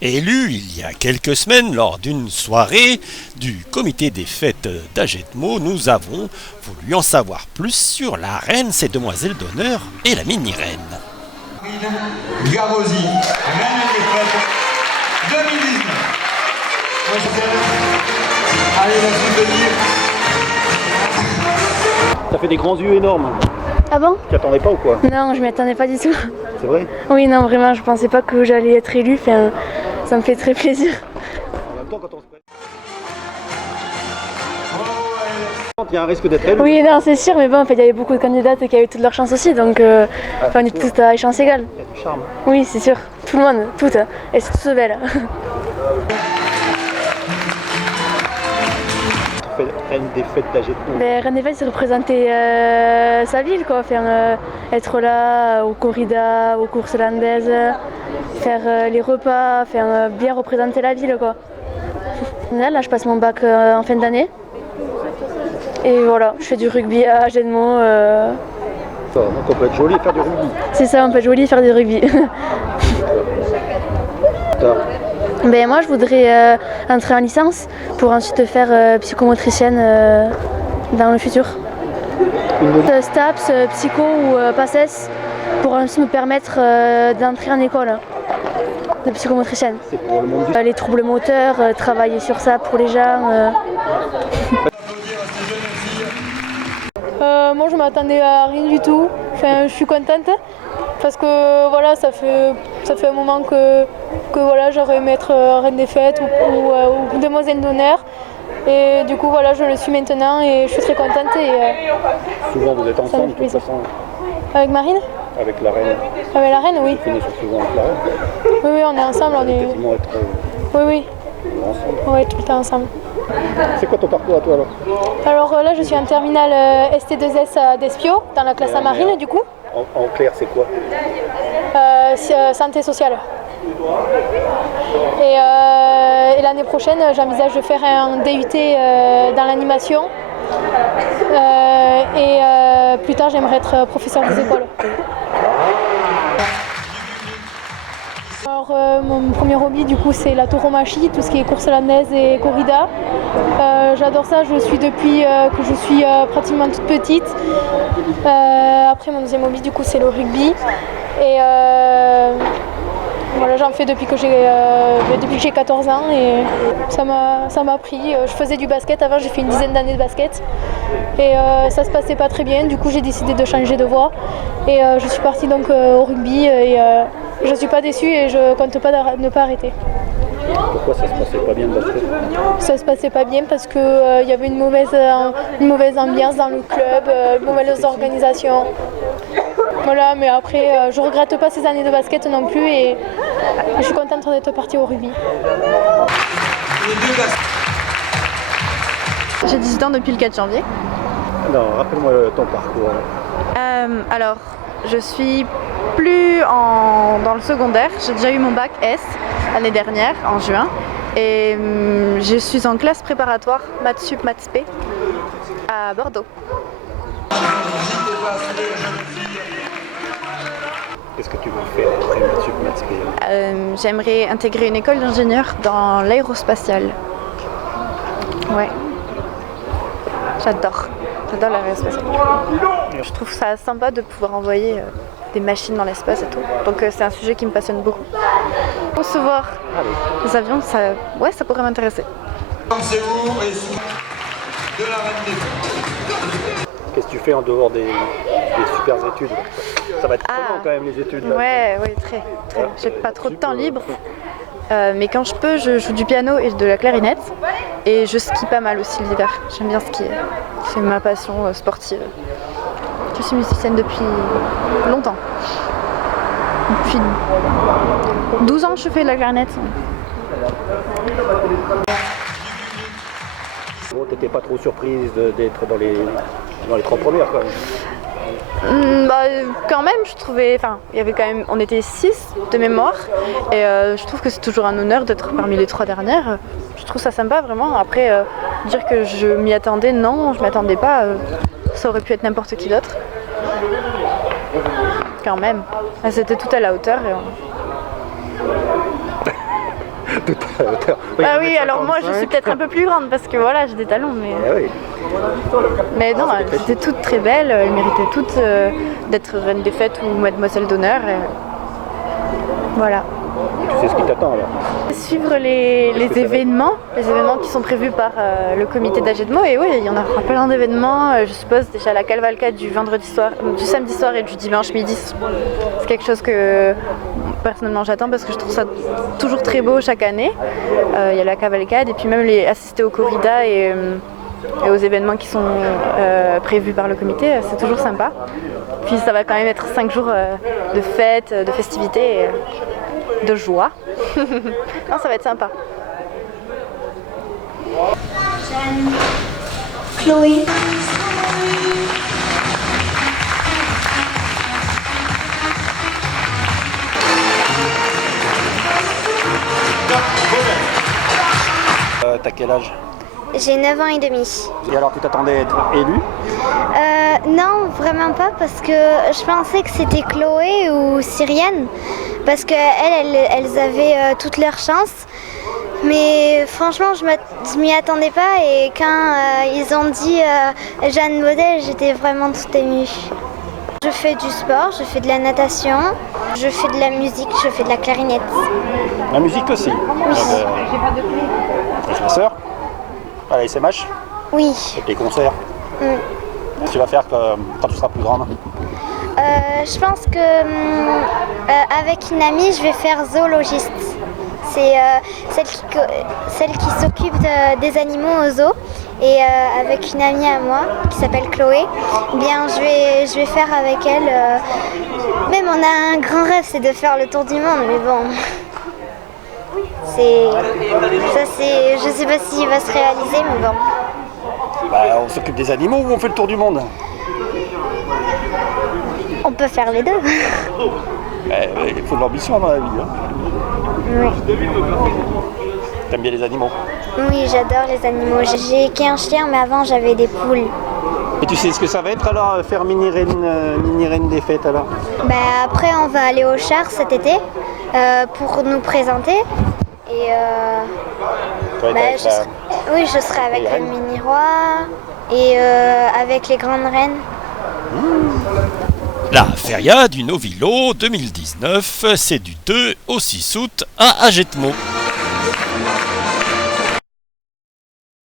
Élu il y a quelques semaines lors d'une soirée du comité des fêtes d'Agetmo, nous avons voulu en savoir plus sur la reine, ses demoiselles d'honneur et la mini-reine. Garosi, reine des fêtes 2019. Allez, la soutenir. Ça fait des grands yeux énormes. Ah bon? Tu t'y attendais pas ou quoi? Non, je m'y attendais pas du tout. C'est vrai? Oui, non, vraiment, je pensais pas que j'allais être élue. Enfin, ça me fait très plaisir. En même temps, quand on se prête. Il y a un risque d'être élu. Oui, non, c'est sûr, mais bon, en fait, il y avait beaucoup de candidates qui avaient toutes leurs chances aussi, donc on est tous à chance égale. Il y a du charme. Oui, c'est sûr. Tout le monde, toutes. Et c'est toutes belles. Tu fais reine des fêtes d'Agetmo. Ben, Reine des Fêtes, c'est représenter sa ville, quoi. Faire, être là aux corridas, aux courses landaises, faire les repas, faire bien représenter la ville, quoi. Là, je passe mon bac en fin d'année. Et voilà, je fais du rugby à Agenmo. Donc on peut être joli et faire du rugby. C'est ça, on peut être joli et faire du rugby. Ben, moi, je voudrais entrer en licence pour ensuite faire psychomotricienne dans le futur. STAPS, psycho ou PACES pour ensuite me permettre d'entrer en école de psychomotricienne. C'est pour le monde du... Les troubles moteurs, travailler sur ça pour les gens. Moi, je m'attendais à rien du tout. Enfin, je suis contente parce que voilà, ça fait un moment que voilà, j'aurais aimé être reine des fêtes ou demoiselle d'honneur. Et du coup, voilà, je le suis maintenant et je suis très contente. Souvent vous êtes ensemble de toute façon. Avec Marine? Avec la reine. Avec la reine, oui. Vous finissez souvent avec la reine. Oui, oui, on est ensemble. Vous allez quasiment être Oui, oui. ensemble. Ouais, tout le temps ensemble. C'est quoi ton parcours à toi alors? Alors là, je suis en terminale ST2S d'Espio, dans la classe à Marine, du coup. En clair, c'est quoi? Santé sociale. Et l'année prochaine, j'envisage de faire un DUT dans l'animation. Plus tard, j'aimerais être professeur des écoles. Alors, mon premier hobby, du coup, c'est la tauromachie, tout ce qui est course landaise et corrida. J'adore ça, je le suis depuis que je suis pratiquement toute petite. Après, mon deuxième hobby, du coup, c'est le rugby. Et voilà, j'en fais depuis que j'ai 14 ans et ça m'a pris. Je faisais du basket avant, j'ai fait une dizaine d'années de basket et ça se passait pas très bien. Du coup, j'ai décidé de changer de voie et je suis partie donc au rugby et je suis pas déçue et je compte pas ne pas arrêter. Pourquoi ça se passait pas bien le basket? Ça se passait pas bien parce que y avait une mauvaise ambiance dans le club, une mauvaise organisation. Voilà, mais après, je regrette pas ces années de basket non plus et je suis contente d'être partie au rugby. J'ai 18 ans depuis le 4 janvier. Alors, rappelle-moi ton parcours. Alors, je suis plus dans le secondaire. J'ai déjà eu mon bac S l'année dernière, en juin. Et je suis en classe préparatoire Maths Sup, Maths P à Bordeaux. Qu'est-ce que tu veux faire après Maths Sup, Maths P? J'aimerais intégrer une école d'ingénieur dans l'aérospatiale. Ouais. J'adore l'aérospatiale. Je trouve ça sympa de pouvoir envoyer des machines dans l'espace et tout. Donc c'est un sujet qui me passionne beaucoup. Concevoir les avions, ça pourrait m'intéresser. Pensez-vous de la reine des fêtes? Qu'est-ce que tu fais en dehors des super études? Ça va être prenant quand même les études là. Ouais, très. J'ai pas trop de temps libre. Mais quand je peux, je joue du piano et de la clarinette. Et je skie pas mal aussi l'hiver. J'aime bien skier. C'est ma passion sportive. Je suis musicienne depuis longtemps. Depuis 12 ans, je fais de la clarinette. Bon, t'étais pas trop surprise d'être dans les 3 premières quand même? Quand même, je trouvais, il y avait quand même, on était 6 de mémoire et je trouve que c'est toujours un honneur d'être parmi les 3 dernières. Je trouve ça sympa vraiment. Après, dire que je m'y attendais, non, je m'y attendais pas. Ça aurait pu être n'importe qui d'autre. Quand même, c'était tout à la hauteur. de ta hauteur. Ah oui, alors moi je suis peut-être un peu plus grande parce que voilà, j'ai des talons, mais... Ah oui. Mais non, c'était elles précis. étaient toutes très belles, elles méritaient toutes d'être reine des fêtes ou mademoiselle d'honneur. Voilà. Tu sais ce qui t'attend alors. Suivre les événements qui sont prévus par le comité d'Agetmo. Et oui, il y en aura plein d'événements. Je suppose déjà la cavalcade du samedi soir et du dimanche midi. C'est quelque chose que personnellement j'attends parce que je trouve ça toujours très beau chaque année. Il y a la cavalcade et puis même assister aux corridas et aux événements qui sont prévus par le comité, c'est toujours sympa. Puis ça va quand même être 5 jours de fêtes, de festivités, et de joie. Non, ça va être sympa. Chloé. T'as quel âge? J'ai 9 ans et demi. Et alors tu t'attendais à être élue? Non, vraiment pas, parce que je pensais que c'était Chloé ou Cyrienne, parce qu'elles avaient toutes leurs chances. Mais franchement, je m'y attendais pas, et quand ils ont dit Jeanne Baudel, j'étais vraiment toute émue. Je fais du sport, je fais de la natation, je fais de la musique, je fais de la clarinette. La musique aussi. Oui. Avec ma soeur, à la SMH, Oui. avec les concerts. Qu'est-ce que tu vas faire quand tu seras plus grande? Je pense que avec une amie, je vais faire zoologiste. C'est celle qui s'occupe des animaux au zoo. Et avec une amie à moi qui s'appelle Chloé, eh bien je vais faire avec elle. Même on a un grand rêve, c'est de faire le tour du monde, mais bon. Je sais pas s'il va se réaliser, mais bon. Bah, on s'occupe des animaux ou on fait le tour du monde? On peut faire les deux. Il faut de l'ambition dans la vie. Hein. Oui. T'aimes bien les animaux? Oui, j'adore les animaux. J'ai qu'un chien, mais avant j'avais des poules. Et tu sais ce que ça va être alors, faire mini-reine des fêtes alors? Bah, après, on va aller au char cet été pour nous présenter. Et oui, je serai avec le mini-roi et avec les grandes reines. La Feria du Novilo 2019, c'est du 2 au 6 août à Agetmo.